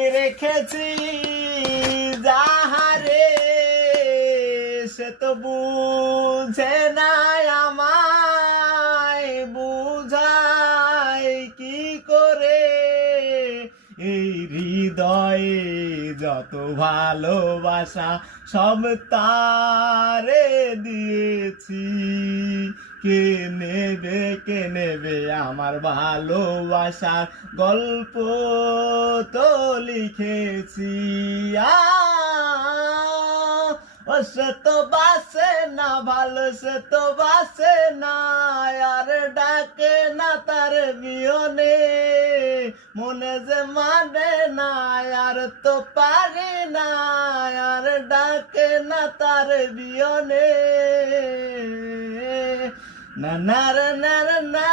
রেখেছি যাহারে সে তো বুঝে নাই আমায় বুঝাই কি করে এই হৃদয়ে যত ভালোবাসা সব তারে দিয়েছি কে নেবে আমার ভালোবাসার গল্প তো লিখেছি ও সে তো বাসে না ভালো সে তো বাসে না আর ডাকে না তার বিয়নে মনে যে মানে না আর তো পারি না আর ডাকে না তার বিয়নে na na na na na